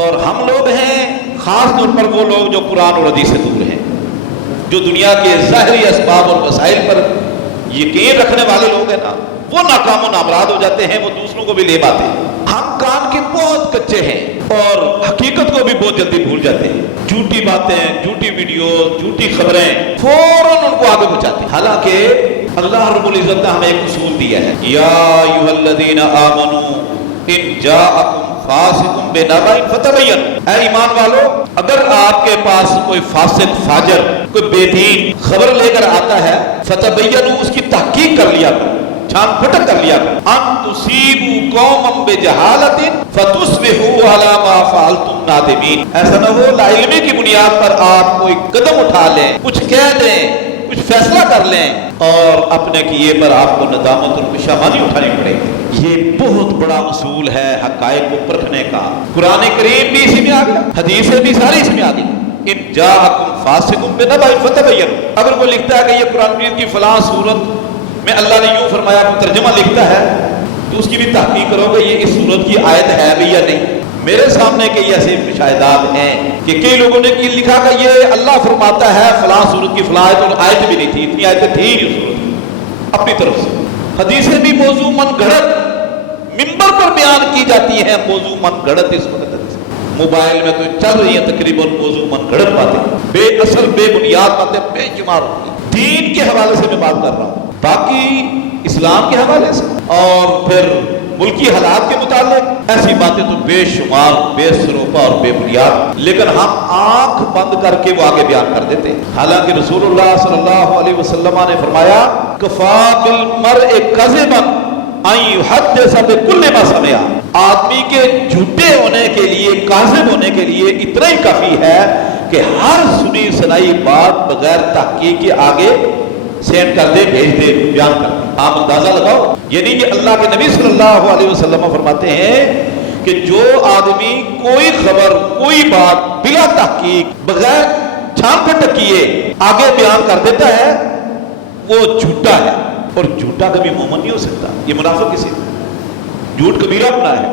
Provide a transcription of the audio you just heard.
اور ہم لوگ ہیں خاص طور پر وہ لوگ جو قرآن اور حدیث سے دور ہیں، جو دنیا کے ظاہری اسباب اور وسائل پر یقین رکھنے والے لوگ ہیں نا، وہ ناکام و نامراد ہو جاتے ہیں، وہ دوسروں کو بھی لے پاتے ہیں۔ ہم کان کے بہت کچے ہیں اور حقیقت کو بھی بہت جلدی بھول جاتے ہیں۔ جھوٹی باتیں، جھوٹی ویڈیو، جھوٹی خبریں فوراً ان کو آگے پہنچاتے ہیں، حالانکہ اللہ رب العزت نے ہمیں ایک اصول دیا ہے، یا ایھا الذین آمنوا ان جاءکم فاسق بنبأ فتبینوا، اے ایمان والو اگر آپ کے پاس کوئی فاسق فاجر کوئی بے دین خبر لے کر آتا ہے، فتبینوا، اس کی تحقیق کر لیا کرو، چھان پھٹک کر لیا کرو، ان تصیبوا قوما بجہالۃ فتصبحوا علی ما فعلتم نادمین، ایسا نہ ہو لا علمی کی بنیاد پر آپ کوئی قدم اٹھا لیں، کچھ کہہ دیں، کچھ فیصلہ کر لیں اور اپنے کیے پر آپ کو ندامت اور پشیمانی اٹھانی پڑے گی۔ یہ بہت بڑا اصول ہے حقائق کو پرکھنے کا۔ قرآن کریم بھی اسی میں آ گیا، حدیثیں بھی ساری اس میں آ گئی۔ ان جاءکم فاسق بنبأ فتبینوا، اگر وہ لکھتا ہے کہ یہ قرآن کریم کی فلاں صورت میں اللہ نے یوں فرمایا، کوئی ترجمہ لکھتا ہے تو اس کی بھی تحقیق کرو کہ یہ اس صورت کی آیت ہے بھی یا نہیں۔ میرے سامنے کئی ایسے مشاہدات ہیں کہ کئی لوگوں نے لکھا کہ یہ اللہ فرماتا ہے فلاں صورت کی فلاں آیت، اور آیت بھی نہیں تھی، اتنی آیتیں تھیں نہیں اس صورت کی اپنی طرف سے۔ حدیثیں بھی موضوع من گھڑت ممبر پر بیان کی جاتی ہیں، موضوع من گھڑت اس وقت موبائل میں تو چل رہی ہیں تقریباً موضوع من گھڑت باتیں، بے اصل بے بنیاد باتیں بے شمار ہوتی ہیں۔ دین کے حوالے سے میں بات کر رہا ہوں، باقی اسلام کے حوالے سے اور پھر ملکی حالات کے متعلق ایسی باتیں تو بے شمار بے سروپا اور بے بنیاد، لیکن ہم آنکھ بند کر کے وہ آگے بیان کر دیتے ہیں۔ حالانکہ رسول اللہ صلی اللہ علیہ وسلم نے فرمایا کفا بالمرء کذبا ان یحدث بکل ما سمع، آدمی کے جھوٹے ہونے کے لیے، کاذب ہونے کے لیے اتنا ہی کافی ہے کہ ہر سنی سنائی بات بغیر تحقیق کے آگے سینڈ کر دے، بھیج دے، بیان کر دے۔ آپ اندازہ لگاؤ، یعنی کہ اللہ کے نبی صلی اللہ علیہ وسلم فرماتے ہیں کہ جو آدمی کوئی خبر کوئی بات بلا تحقیق بغیر چھان پھٹک کیے آگے بیان کر دیتا ہے وہ جھوٹا ہے، اور جھوٹا کبھی مومن نہیں ہو سکتا، یہ منافق کسی جھوٹ کبیرہ گناہ ہے۔